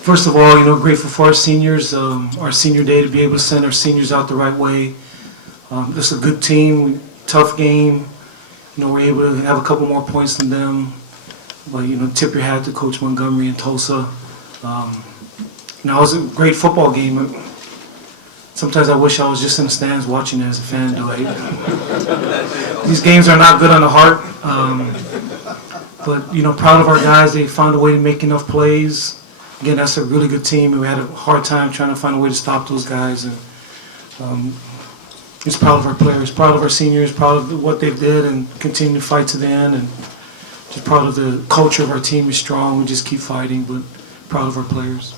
First of all, grateful for our seniors, our senior day, to be able to send our seniors out the right way. It's a good team, tough game. We're able to have a couple more points than them. But, tip your hat to Coach Montgomery and Tulsa. It was a great football game. Sometimes I wish I was just in the stands watching it as a fan. These games are not good on the heart. But, proud of our guys. They found a way to make enough plays. Again, that's a really good team, and we had a hard time trying to find a way to stop those guys. And just proud of our players, proud of our seniors, proud of what they did, and continue to fight to the end. And just proud of the culture of our team is strong. We just keep fighting, but proud of our players.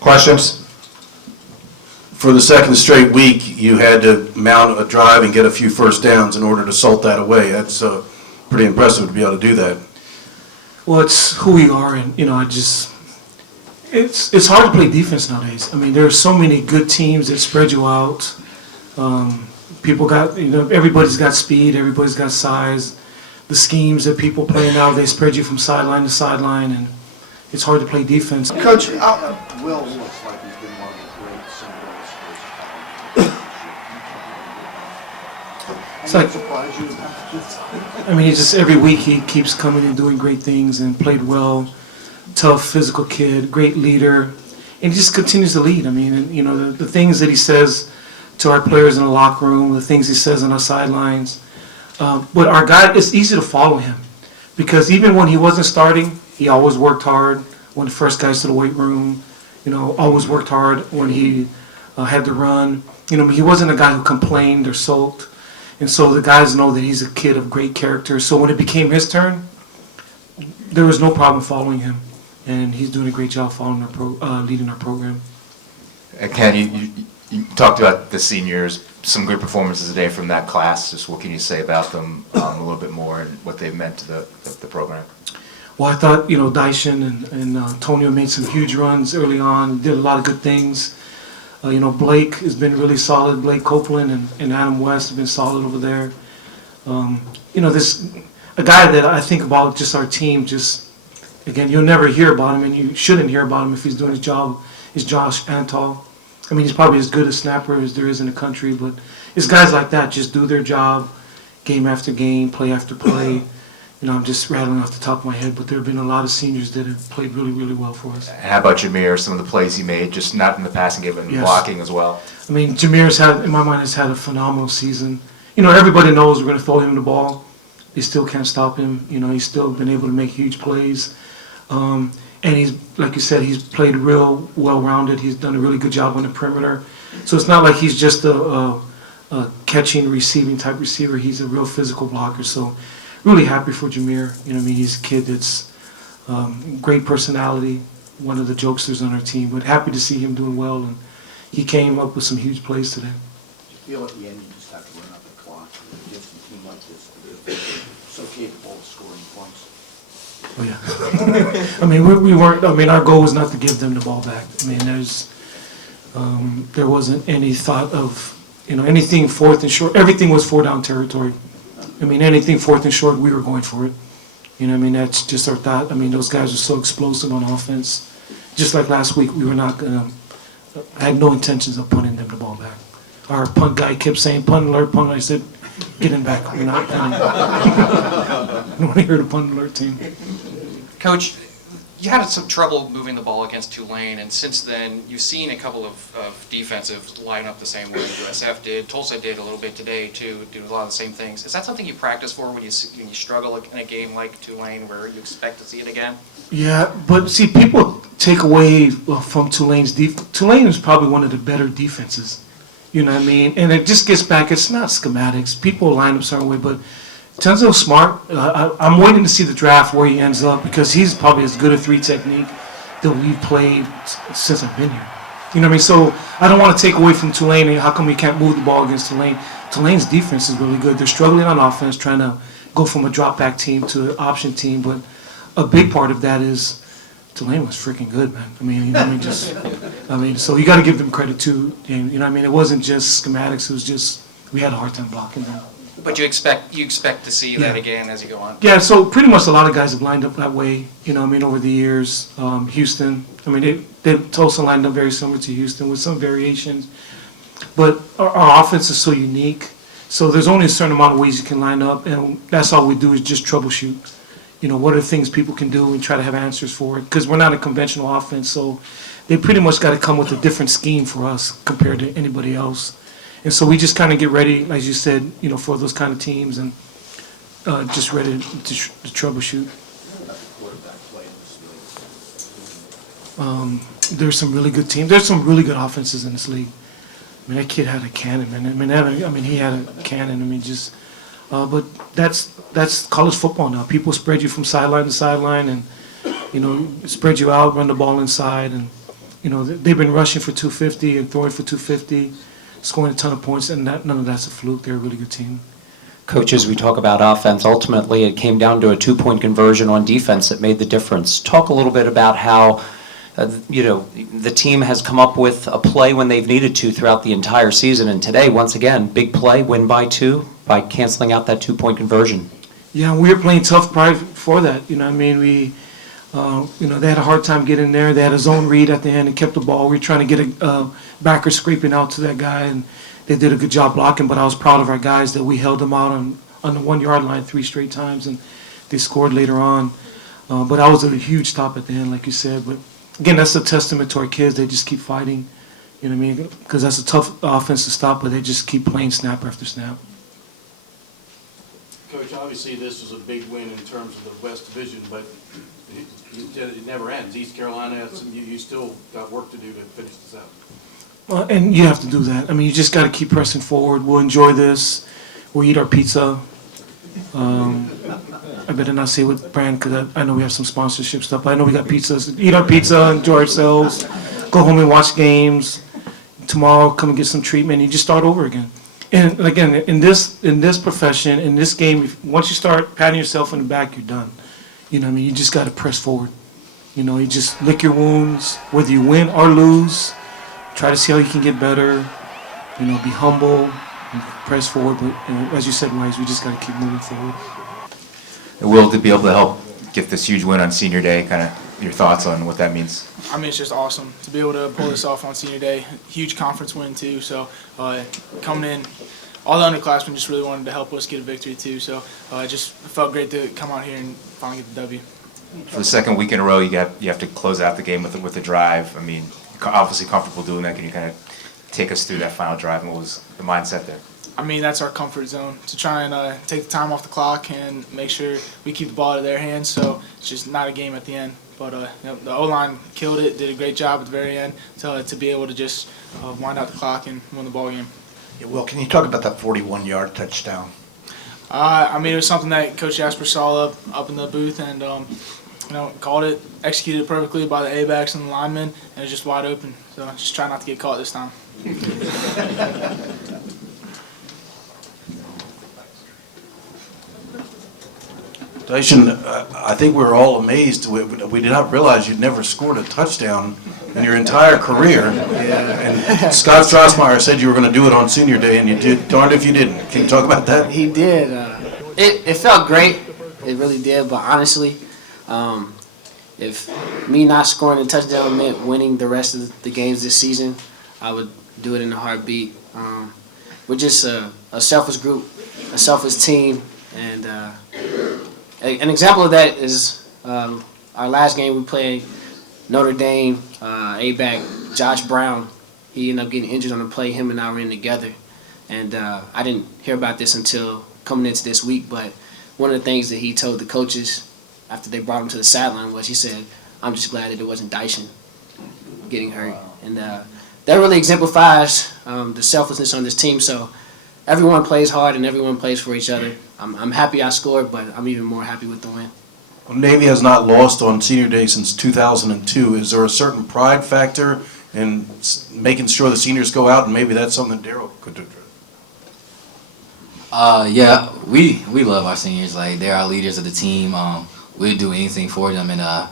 Questions? For the second straight week, you had to mount a drive and get a few first downs in order to salt that away. That's pretty impressive to be able to do that. Well, it's who we are, and it's hard to play defense nowadays. I mean, there are so many good teams that spread you out. People got, everybody's got speed, everybody's got size. The schemes that people play now, they spread you from sideline to sideline, and it's hard to play defense. Coach, Will looks like he's been one of the great singles. It's like, Surprise you? he just every week he keeps coming and doing great things and played well. Tough, physical kid, great leader, and he just continues to lead. The things that he says to our players in the locker room, the things he says on our sidelines. But our guy, it's easy to follow him because even when he wasn't starting, he always worked hard. When the first guys to the weight room, always worked hard when he had to run. He wasn't a guy who complained or sulked. And so the guys know that he's a kid of great character. So when it became his turn, there was no problem following him. And he's doing a great job following leading our program. Ken, you talked about the seniors, some good performances today from that class. Just what can you say about them a little bit more and what they've meant to the program? Well, I thought, Dyson and Antonio made some huge runs early on, did a lot of good things. Blake has been really solid. Blake Copeland and Adam West have been solid over there. A guy that I think about just our team, again, you'll never hear about him, and you shouldn't hear about him if he's doing his job, is Josh Antal. He's probably as good a snapper as there is in the country, but it's guys like that just do their job game after game, play after play. I'm just rattling off the top of my head, but there have been a lot of seniors that have played really, really well for us. How about Jameer, some of the plays he made, just not in the passing game, but in blocking as well? Jameer's in my mind, has had a phenomenal season. Everybody knows we're going to throw him the ball. They still can't stop him. He's still been able to make huge plays. And he's, like you said, he's played real well-rounded. He's done a really good job on the perimeter. So it's not like he's just a catching, receiving type receiver. He's a real physical blocker. So really happy for Jameer. He's a kid that's great personality, one of the jokesters on our team. But happy to see him doing well. And he came up with some huge plays today. You feel at the end you just have to run up the clock against a team like this. So capable of scoring points. Oh yeah. We weren't. Our goal was not to give them the ball back. There wasn't any thought of, anything fourth and short. Everything was 4-down territory. Anything fourth and short, we were going for it. That's just our thought. Those guys are so explosive on offense. Just like last week, we were not gonna. I had no intentions of punting them the ball back. Our punt guy kept saying, "Punt alert, punt alert." I said, "Get him back. We're not punting." I don't want to hear the punt alert team. Coach, you had some trouble moving the ball against Tulane, and since then you've seen a couple of defensive line up the same way USF did. Tulsa did a little bit today too, do a lot of the same things. Is that something you practice for when you struggle in a game like Tulane where you expect to see it again? Yeah, but see, people take away from Tulane's defense. Tulane is probably one of the better defenses. And it just gets back, it's not schematics. People line up a certain way, but Tenzo's smart. I'm waiting to see the draft where he ends up because he's probably as good a three technique that we've played since I've been here. So I don't want to take away from Tulane. How come we can't move the ball against Tulane? Tulane's defense is really good. They're struggling on offense, trying to go from a drop back team to an option team. But a big part of that is Tulane was freaking good, man. So you got to give them credit too. It wasn't just schematics. It was just we had a hard time blocking them. But you expect to see that again as you go on? Yeah, so pretty much a lot of guys have lined up that way, over the years. Houston, Tulsa lined up very similar to Houston with some variations. But our offense is so unique, so there's only a certain amount of ways you can line up, and that's all we do is just troubleshoot. What are the things people can do and try to have answers for it, because we're not a conventional offense, so they pretty much got to come with a different scheme for us compared to anybody else. And so we just kind of get ready, as you said, for those kind of teams, and just ready to troubleshoot. There's some really good teams. There's some really good offenses in this league. I mean, that kid had a cannon, man. He had a cannon. But that's college football now. People spread you from sideline to sideline, and spread you out, run the ball inside, and they've been rushing for 250 and throwing for 250. Scoring a ton of points, and none of that's a fluke. They're a really good team. Coaches, we talk about offense. Ultimately, it came down to a 2-point conversion on defense that made the difference. Talk a little bit about how, the team has come up with a play when they've needed to throughout the entire season. And today, once again, big play, win by 2 by canceling out that 2-point conversion. Yeah, we were playing tough pride for that. They had a hard time getting there. They had a zone read at the end and kept the ball. We were trying to get a backer scraping out to that guy, and they did a good job blocking, but I was proud of our guys that we held them out on the 1-yard line 3 straight times, and they scored later on. But that was a huge stop at the end, like you said. But, again, that's a testament to our kids. They just keep fighting, because that's a tough offense to stop, but they just keep playing snap after snap. Coach, obviously this was a big win in terms of the West Division, but it never ends. East Carolina, you still got work to do to finish this out. Well, and you have to do that. You just got to keep pressing forward. We'll enjoy this. We'll eat our pizza. I better not say what brand, because I know we have some sponsorship stuff, but I know we got pizzas. Eat our pizza, enjoy ourselves, go home and watch games. Tomorrow, come and get some treatment. You just start over again. And again, in this profession, in this game, once you start patting yourself on the back, you're done. You just got to press forward. You just lick your wounds, whether you win or lose. Try to see how you can get better. Be humble and press forward. But as you said, Wise, we just got to keep moving forward. Will, to be able to help get this huge win on Senior Day, kind of your thoughts on what that means? It's just awesome to be able to pull this off on Senior Day. Huge conference win, too. So coming in, all the underclassmen just really wanted to help us get a victory, too. So it just felt great to come out here and finally get the W. For the second week in a row, you have to close out the game with a drive. Obviously comfortable doing that. Can you kind of take us through that final drive and what was the mindset there? That's our comfort zone, to try and take the time off the clock and make sure we keep the ball out of their hands, so it's just not a game at the end. But the O-line killed it, did a great job at the very end to be able to just wind out the clock and win the ball game. Yeah, Will, can you talk about that 41-yard touchdown? It was something that Coach Jasper saw up in the booth and called it, executed it perfectly by the A-backs and the linemen, and it was just wide open. So just try not to get caught this time. Dyson, I think we were all amazed. We did not realize you'd never scored a touchdown in your entire career. And Scott Strassmeyer said you were going to do it on Senior Day, and you did. Darned if you didn't. Can you talk about that? He did. It felt great. It really did. But honestly, if me not scoring a touchdown meant winning the rest of the games this season, I would do it in a heartbeat. We're just a selfish group, a selfish team, and an example of that is our last game we played Notre Dame, A-back Josh Brown. He ended up getting injured on the play. Him and I were in together. And I didn't hear about this until coming into this week, but one of the things that he told the coaches after they brought him to the sideline was he said, "I'm just glad that it wasn't Dyson getting hurt." And that really exemplifies the selflessness on this team. So everyone plays hard and everyone plays for each other. I'm happy I scored, but I'm even more happy with the win. Well, Navy has not lost on Senior Day since 2002. Is there a certain pride factor in making sure the seniors go out, and maybe that's something that Darryl could do? Yeah, we love our seniors. Like, they're our leaders of the team. We'd do anything for them, and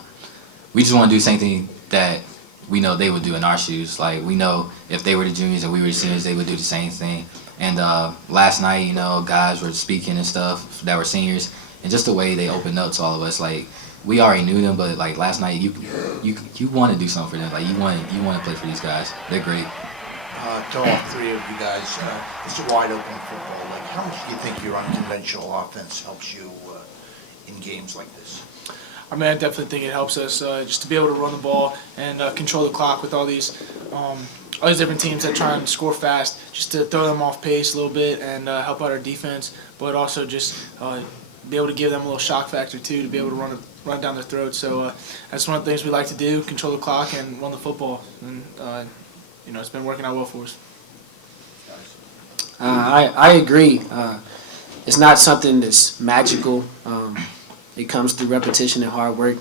we just want to do the same thing that we know they would do in our shoes. Like, we know if they were the juniors and we were the seniors, they would do the same thing. And last night, you know, guys were speaking and stuff that were seniors, and just the way they opened up to all of us, like we already knew them, but like last night, you want to do something for them. Like you want to play for these guys. They're great. To all three of you guys, it's a wide open football league. How much do you think your unconventional offense helps you in games like this? I mean, I definitely think it helps us just to be able to run the ball and control the clock with all these different teams that try and score fast, just to throw them off pace a little bit and help out our defense, but also just be able to give them a little shock factor too, to be able to run down their throats. So that's one of the things we like to do: control the clock and run the football. And you know, it's been working out well for us. I agree. It's not something that's magical. It comes through repetition and hard work.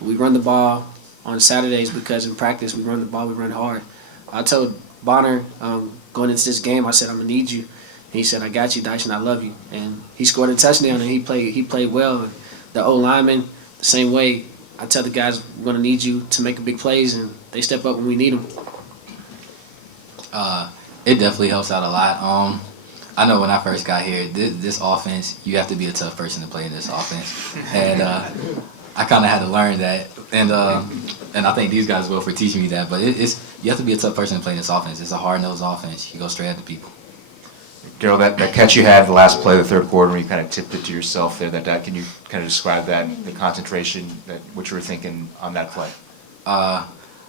We run the ball on Saturdays because in practice we run the ball, we run hard. I told Bonner going into this game, I said, I'm going to need you. And he said, I got you, Dyson, I love you. And he scored a touchdown, and he played well. And the O-lineman, the same way, I tell the guys, we're going to need you to make big plays, and they step up when we need them. It definitely helps out a lot. I know when I first got here, this offense, you have to be a tough person to play in this offense. And I kind of had to learn that. And I think these guys will for teaching me that. But you have to be a tough person to play in this offense. It's a hard-nosed offense. You go straight at the people. Daryl, that catch you had the last play of the third quarter, where you kind of tipped it to yourself there, can you kind of describe that, the concentration, what you were thinking on that play?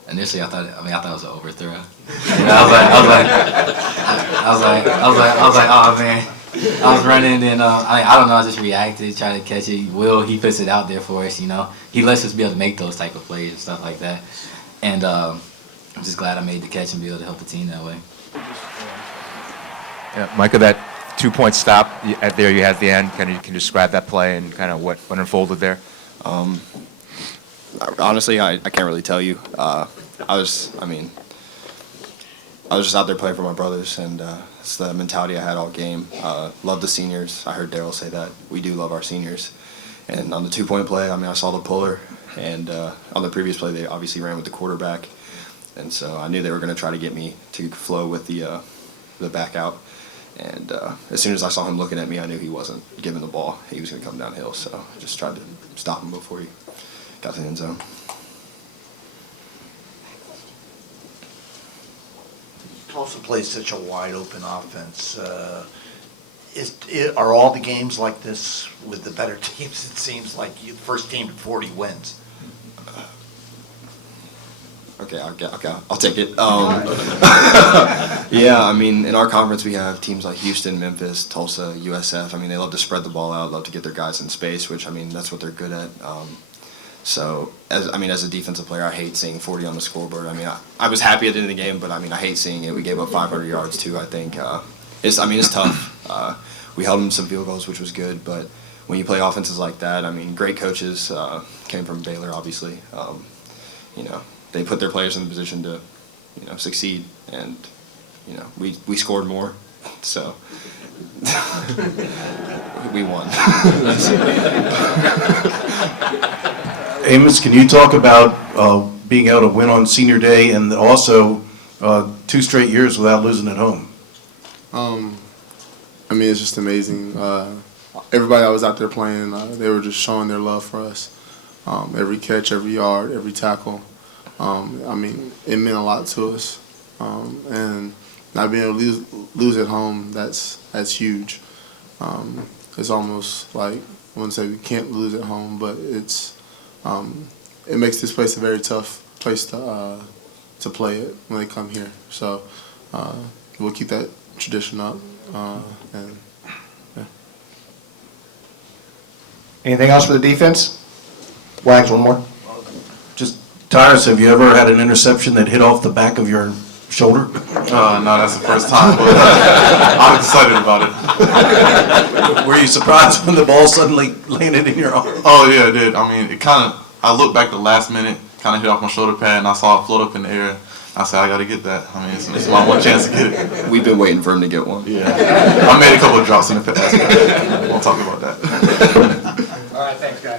Initially, I thought it was an overthrow. I was like, oh man. I was running, and I don't know. I just reacted, tried to catch it. He puts it out there for us. You know, he lets us be able to make those type of plays and stuff like that. And I'm just glad I made the catch and be able to help the team that way. Yeah, Micah, that 2-point stop there you had at the end, can you describe that play and kind of what unfolded there? Honestly, I can't really tell you. I was just out there playing for my brothers, and it's the mentality I had all game. Love the seniors. I heard Daryl say that. We do love our seniors. And on the 2-point play, I saw the puller, and on the previous play, they obviously ran with the quarterback. And so I knew they were going to try to get me to flow with the back out. And as soon as I saw him looking at me, I knew he wasn't giving the ball. He was going to come downhill, so I just tried to stop him before he got to the end zone. Tulsa plays such a wide open offense. Are all the games like this with the better teams? It seems like the first team to 40 wins. Okay, I'll take it. Yeah, in our conference we have teams like Houston, Memphis, Tulsa, USF. They love to spread the ball out, love to get their guys in space, which that's what they're good at. So as a defensive player, I hate seeing 40 on the scoreboard. I was happy at the end of the game, but I hate seeing it. We gave up 500 yards too. I think it's tough. We held them some field goals, which was good, but when you play offenses like that, great coaches came from Baylor, obviously. They put their players in the position to, succeed, and we scored more, so we won. Amos, can you talk about being able to win on senior day and also 2 straight years without losing at home? It's just amazing. Everybody that was out there playing, they were just showing their love for us. Every catch, every yard, every tackle. It meant a lot to us. And not being able to lose at home, that's huge. It's almost like, I wouldn't say we can't lose at home, but it makes this place a very tough place to play it when they come here. So we'll keep that tradition up. And yeah. Anything else for the defense? Wags, one more. Just, Tyrus, have you ever had an interception that hit off the back of your shoulder? No, that's the first time, but I'm excited about it. Were you surprised when the ball suddenly landed in your arm? Oh yeah, it did. I looked back the last minute, kind of hit off my shoulder pad, and I saw it float up in the air. I said, I got to get that. It's my one chance to get it. We've been waiting for him to get one. Yeah. I made a couple of drops in the past. We'll talk about that. All right, thanks, guys.